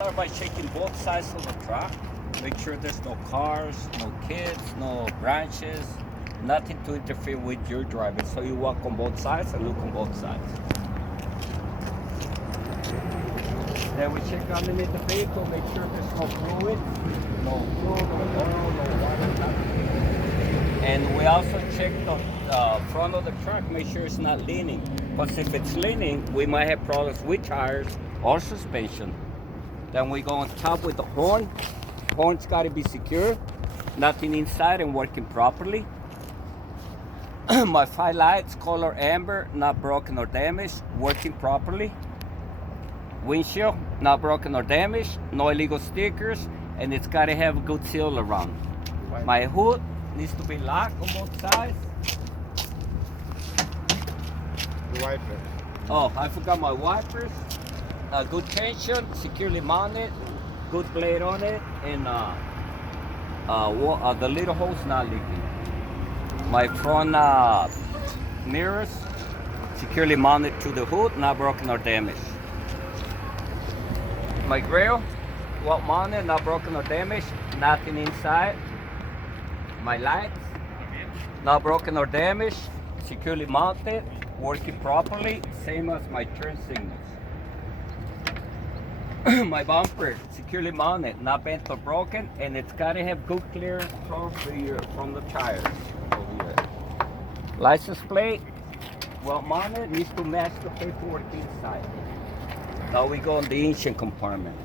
Start by checking both sides of the truck. Make sure there's no cars, no kids, no branches, nothing to interfere with your driving. So you walk on both sides and look on both sides. Then we check underneath the vehicle, make sure there's no fluid, no fuel, no oil, no water, nothing. And we also check the front of the truck, make sure it's not leaning. Because if it's leaning, we might have problems with tires or suspension. Then we go on top with the horn. Horn's got to be secure, nothing inside and working properly. My 5 lights, color amber, not broken or damaged, working properly. Windshield, not broken or damaged, no illegal stickers, and it's got to have a good seal around. My hood needs to be locked on both sides. The wipers. Oh, I forgot my wipers. Good tension, securely mounted, good blade on it, and the little hole's not leaking. My front mirrors, securely mounted to the hood, not broken or damaged. My grill, well mounted, not broken or damaged, nothing inside. My lights, not broken or damaged, securely mounted, working properly, same as my turn signals. My bumper, securely mounted, not bent or broken, and it's got to have good clearance from the tires over here. License plate, well mounted, needs to match the paperwork inside. Now we go on the engine compartment.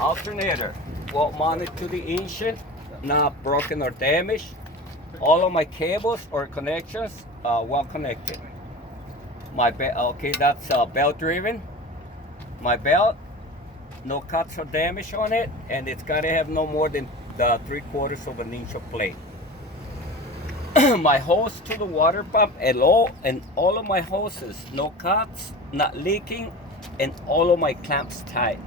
Alternator, well mounted to the engine, not broken or damaged. All of my cables or connections well connected. My okay, that's belt driven. My belt, no cuts or damage on it, and it's got to have no more than 3/4 of an inch of plate. My hose to the water pump, and all of my hoses, no cuts, not leaking, and all of my clamps tight.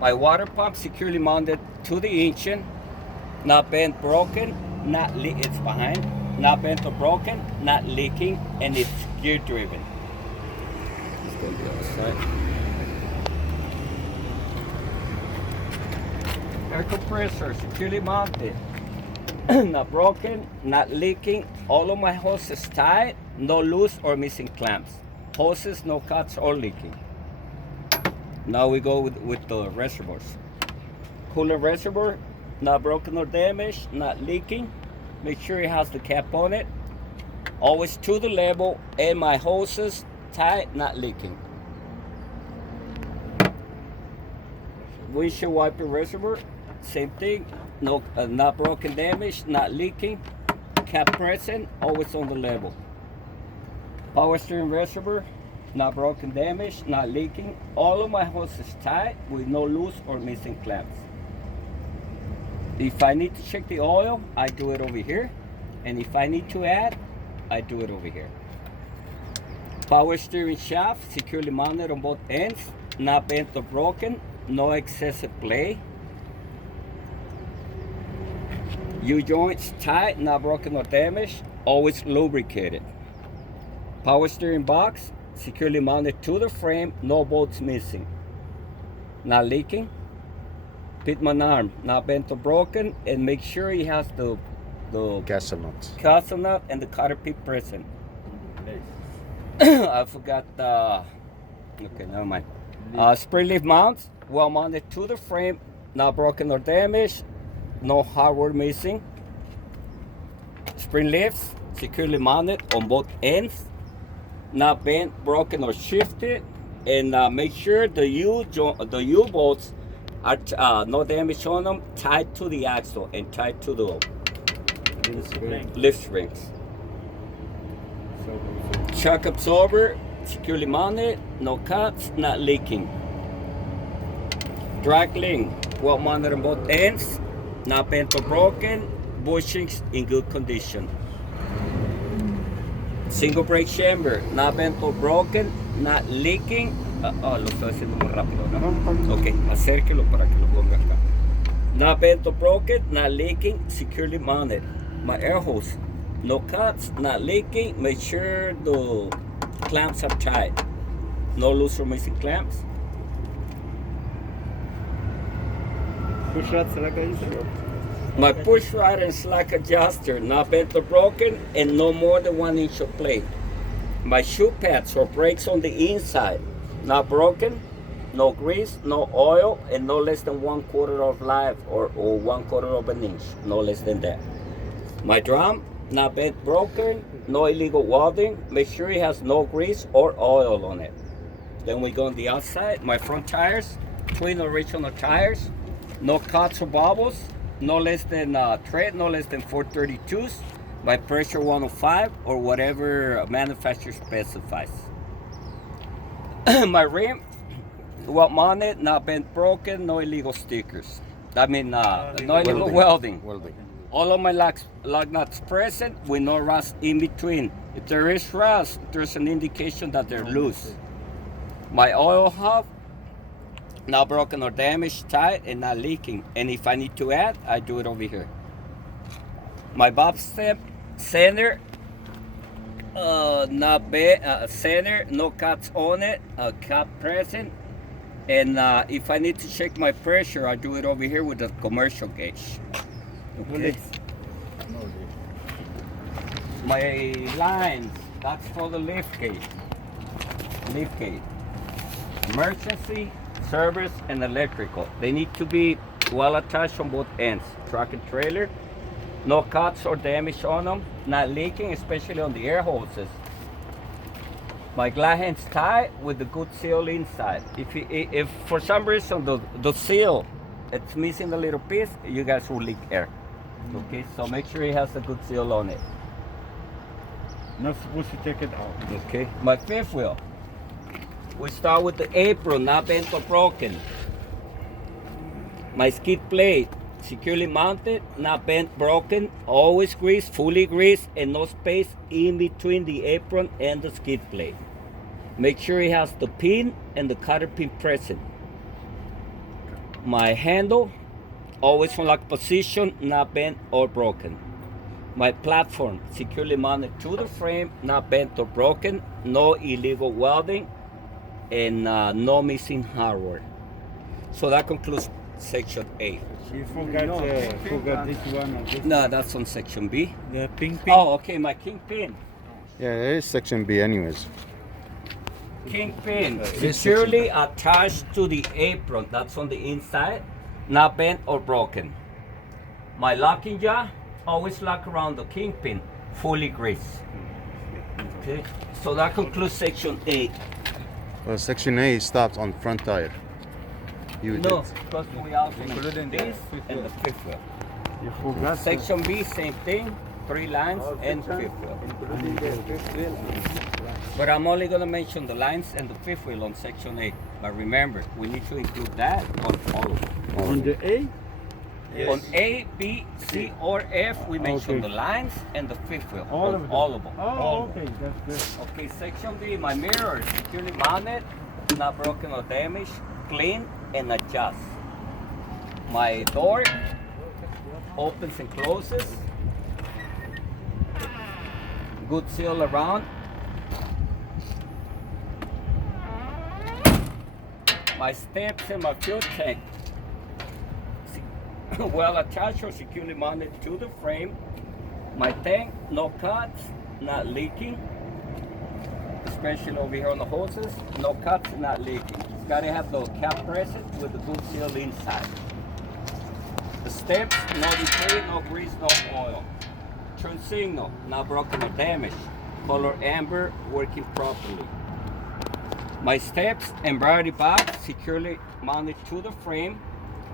My water pump securely mounted to the engine, not bent, broken, it's behind, not bent or broken, not leaking, and it's gear driven. It's going to be on the side. Air compressor, securely mounted, not broken, not leaking, all of my hoses tight, no loose or missing clamps. Hoses, no cuts or leaking. Now we go with the reservoirs. Cooler reservoir, not broken or damaged, not leaking. Make sure it has the cap on it. Always to the level, and my hoses tight, not leaking. Windshield wiper reservoir, same thing. No, not broken, damaged, not leaking. Cap present, always on the level. Power steering reservoir, not broken, damaged, not leaking. All of my hoses tight with no loose or missing clamps. If I need to check the oil, I do it over here. And if I need to add, I do it over here. Power steering shaft, securely mounted on both ends, not bent or broken, no excessive play. U-joints tight, not broken or damaged, always lubricated. Power steering box, securely mounted to the frame, no bolts missing. Not leaking. Pitman arm, not bent or broken, and make sure he has the Castle nuts. castle nut and the cotter pit present. I forgot okay, never mind. Spring leaf mounts, well mounted to the frame, not broken or damaged, no hardware missing. Spring leaves, securely mounted on both ends, not bent, broken, or shifted, and make sure the U-bolts are no damage on them, tied to the axle and tied to the lift springs. Shock absorber, securely mounted, no cuts, not leaking. Drag link, well mounted on both ends, not bent or broken, bushings in good condition. Single brake chamber, not bent or broken, not leaking. Lo estoy haciendo muy rápido, ¿no? Ok, acérquelo para que lo ponga acá. not bent or broken, not leaking, securely mounted. My air hose, no cuts, not leaking. Make sure the clamps are tight. No loose or missing clamps. Push rod select adjuster. My push rod and slack adjuster, not bent or broken, and no more than 1 inch of plate. My shoe pads or brakes on the inside, not broken, no grease, no oil, and no less than 1/4 of live or 1/4 of an inch, no less than that. My drum, not bent, broken, no illegal welding. Make sure it has no grease or oil on it. Then we go on the outside. My front tires, twin original tires, no cuts or bobbles, no less than tread, no less than 432s. My pressure 105 or whatever manufacturer specifies. My rim, well mounted, not bent, broken, no illegal stickers. I mean, no illegal welding. All of my lug nuts present with no rust in between. If there is rust, there's an indication that they're loose. My oil hub, not broken or damaged, tight, and not leaking. And if I need to add, I do it over here. My bob stem, center, not bad, center, no cuts on it, cap present. And if I need to check my pressure, I do it over here with the commercial gauge. Okay. My lines, that's for the lift gate. Lift gate. Emergency, service, and electrical. They need to be well attached on both ends. Truck and trailer. No cuts or damage on them. Not leaking, especially on the air hoses. My glad hands tied with the good seal inside. If for some reason the seal it's missing a little piece, you guys will leak air. Okay, so make sure it has a good seal on it. Not supposed to take it out. Okay, my fifth wheel. We start with the apron, not bent or broken. My skid plate, securely mounted, not bent, broken, always greased, fully greased, and no space in between the apron and the skid plate. Make sure it has the pin and the cutter pin present. My handle, always from lock position, not bent or broken. My platform, securely mounted to the frame, not bent or broken, no illegal welding, and no missing hardware. So that concludes section A. You forgot this one. No, that's on section B. The pink pin. Oh, okay, my kingpin. Yeah, there is section B anyways. Kingpin, securely attached to the apron, that's on the inside, not bent or broken. My locking jaw, always lock around the kingpin, fully greased. Okay, so that concludes section A. Well, section A stops on front tire. You No, did. because we also include this and the fifth wheel. You forgot. Section B, same thing, 3 lines and fifth wheel. But I'm only going to mention the lines and the fifth wheel on section A. But remember, we need to include that on all of them. On the A? Yes. On A, B, C, or F, we mention the lines and the fifth wheel. All of them. All of them. Oh, okay, that's good. Okay, section D, my mirrors, securely mounted, not broken or damaged, clean and adjust. My door opens and closes. Good seal around. My steps and my fuel tank well attached or securely mounted to the frame. My tank, no cuts, not leaking. Especially over here on the hoses, no cuts, not leaking. It's got to have the cap present with the good seal inside. The steps, no debris, no grease, no oil. Turn signal, not broken or damaged. Color amber, working properly. My steps and variety box securely mounted to the frame.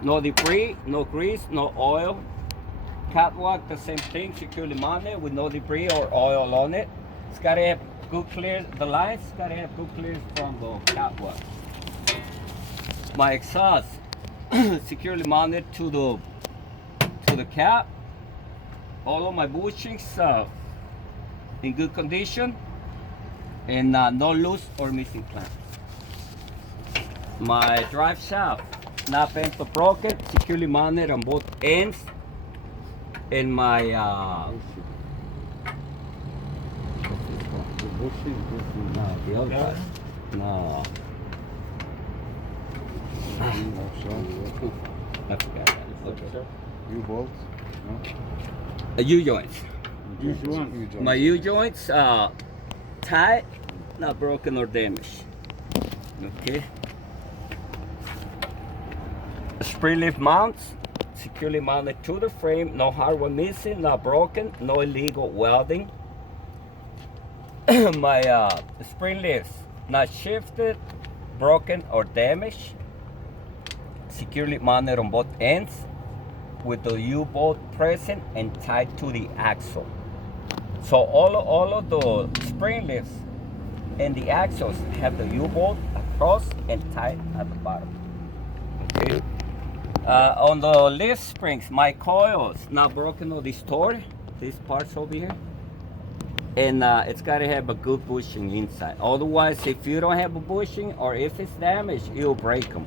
No debris, no grease, no oil. Catwalk, the same thing, securely mounted with no debris or oil on it. It's got to have good clear, the lights got to have good clearance from the catwalk. My exhaust, securely mounted to the cap. All of my bushings in good condition and no loose or missing clamps. My drive shaft, not bent or broken, securely mounted on both ends. And my The bushing, no, the other side. No, I forgot that. Okay. U-bolts. U-joints. Usual. My U-joints tight, not broken or damaged. Okay. Spring leaf mounts, securely mounted to the frame, no hardware missing, not broken, no illegal welding. My spring leaves not shifted, broken or damaged. Securely mounted on both ends with the U-bolt present and tied to the axle. So all of the spring leaves and the axles have the U-bolt across and tied at the bottom. Okay. On the lift springs, my coils not broken or distorted. These parts over here. And it's got to have a good bushing inside. Otherwise, if you don't have a bushing or if it's damaged, you'll break them.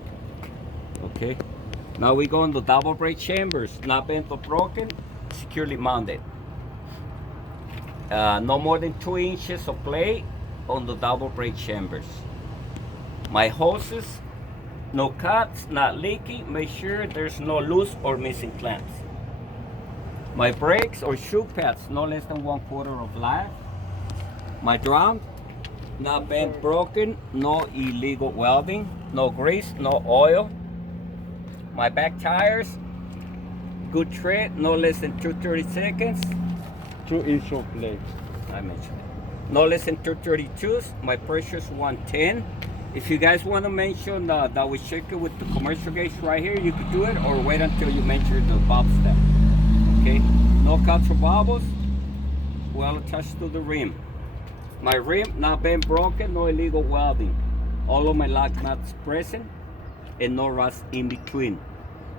Okay. Now we go into double brake chambers, not bent or broken, securely mounted. No more than 2 inches of play on the double brake chambers. My hoses, no cuts, not leaking. Make sure there's no loose or missing clamps. My brakes or shoe pads, no less than 1/4 of life. My drum, not bent, broken, no illegal welding, no grease, no oil. My back tires, good tread, no less than 2/32. 2 inch of plate. I mentioned it. No less than 232s. My pressure's 110. If you guys want to mention that we check it with the commercial gauge right here, you could do it, or wait until you measure the bob step. Okay. No cuts or bobbles. Well attached to the rim. My rim not been broken, no illegal welding. All of my lock nuts present, and no rust in between.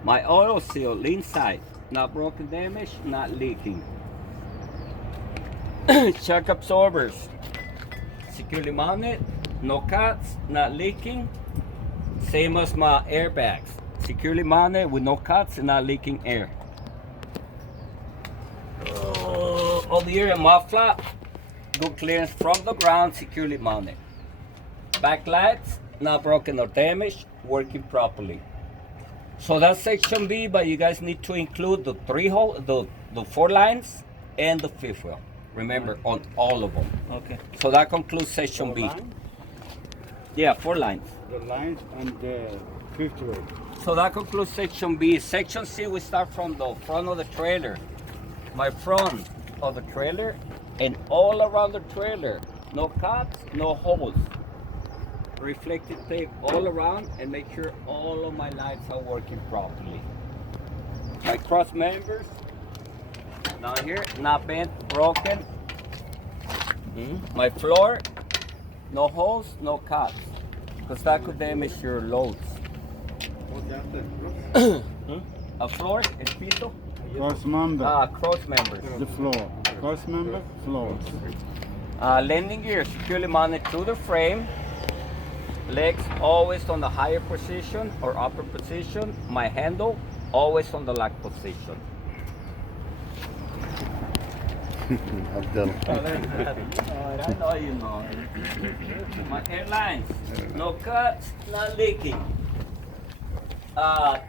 My oil seal inside, not broken, damage, not leaking. Shock absorbers, securely mounted, no cuts, not leaking. Same as my airbags, securely mounted with no cuts and not leaking air. Over here, muffler, good clearance from the ground, securely mounted. Backlights, not broken or damaged, working properly. So that's section B, but you guys need to include the 4 lines and the 5th wheel. Remember, on all of them. Okay. So that concludes section B. Line, Yeah, 4 lines. the lines and the 5th row. So that concludes section B. Section C, we start from the front of the trailer. My front of the trailer and all around the trailer. No cuts, no holes. Reflective tape all around and make sure all of my lights are working properly. My cross members down here, not bent, broken. My floor, no holes, no cuts, because that could damage your loads. A floor, el piso. Cross member, Cross members. the floor. Cross member, floors. Landing gear securely mounted to the frame. Legs always on the higher position or upper position. My handle always on the lock position. Abdel. I know you know. My airlines, no cuts, not leaking.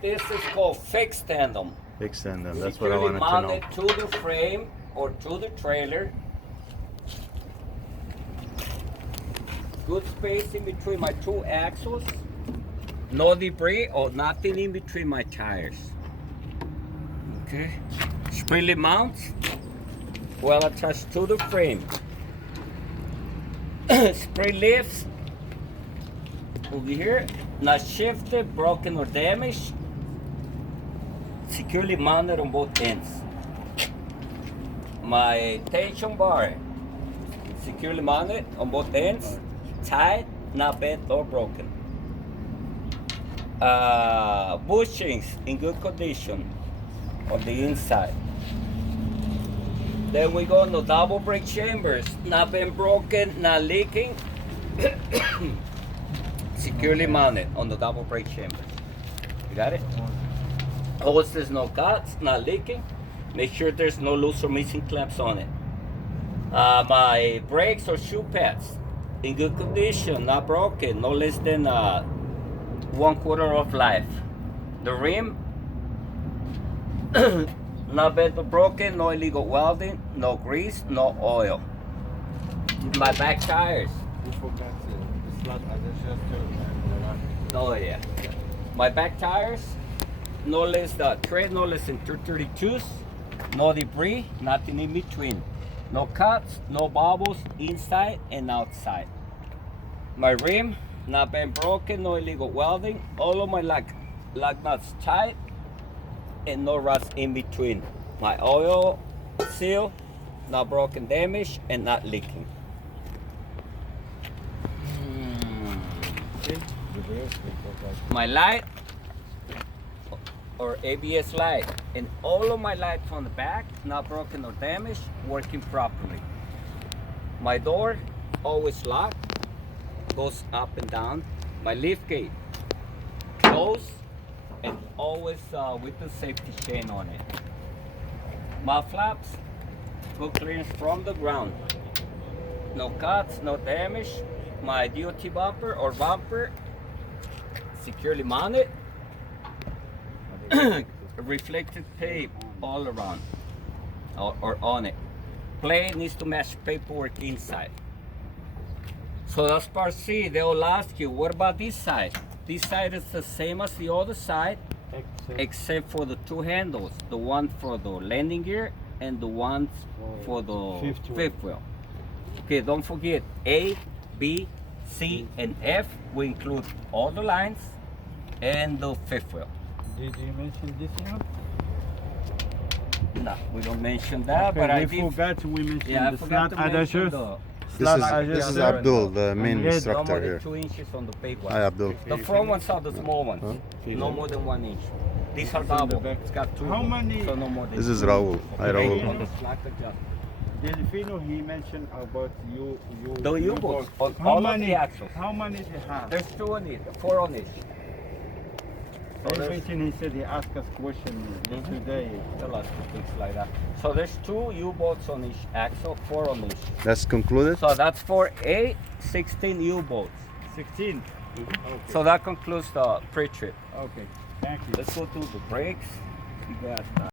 This is called fixed tandem. Extend them. That's what I Securely wanted to know. mounted to the frame or to the trailer. Good space in between my 2 axles. No debris or nothing in between my tires. Okay. Spring mounts, well attached to the frame. Spring lifts over here, not shifted, broken or damaged. Securely mounted on both ends. My tension bar, securely mounted on both ends, tied, not bent or broken. Bushings in good condition on the inside. Then we go into double brake chambers, not been broken, not leaking. Securely mounted on the double brake chambers. You got it? Hose there's no cuts, not leaking. Make sure there's no loose or missing clamps on it. My brakes or shoe pads in good condition, not broken, no less than 1/4 of life. The rim, not bent or broken, no illegal welding, no grease, no oil. My back tires. We forgot the slot adjustment. Oh yeah. My back tires, no less tread no less than 232s, no debris, nothing in between. No cuts, no bubbles inside and outside. My rim, not been broken, no illegal welding. All of my lug nuts tight and no ruts in between. My oil seal, not broken, damaged, and not leaking. My light or ABS light, and all of my lights on the back, not broken or damaged, working properly. My door, always locked, goes up and down. My lift gate, closed, and always with the safety chain on it. My flaps, good clearance from the ground. No cuts, no damage. My DOT bumper or bumper, securely mounted. Reflective tape all around or on it. Plate needs to match paperwork inside. So that's part C. They will ask you, what about this side? This side is the same as the other side, except for the two handles. The one for the landing gear and the one for the fifth wheel. Okay, don't forget A, B, C, and F. We include all the lines and the fifth wheel. Did you mention this one? No, we don't mention that, but I we did. forgot we mentioned Yeah, I the forgot slot to mention adjustment. This is Abdul, the main And red, instructor no more here. than 2 inches on the big one. Hi, Abdul. The front ones are the small ones. No more than 1 inch. These are double. It's got two. How of them, many- So no more than This two. is Raul. Hi, Okay, Raul. on the slack adjustment. Delfino, he mentioned about you. The U-boats on How all many? of the axles. How many they have? There's 2 on it, 4 on each. So there's, He said he asked us question today. tell us things like that. So there's 2 U-boats on each axle, 4 on each. That's concluded. So that's for 16 U-boats. 16. Okay. So that concludes the pre-trip. Okay. Thank you. Let's go to the brakes. You got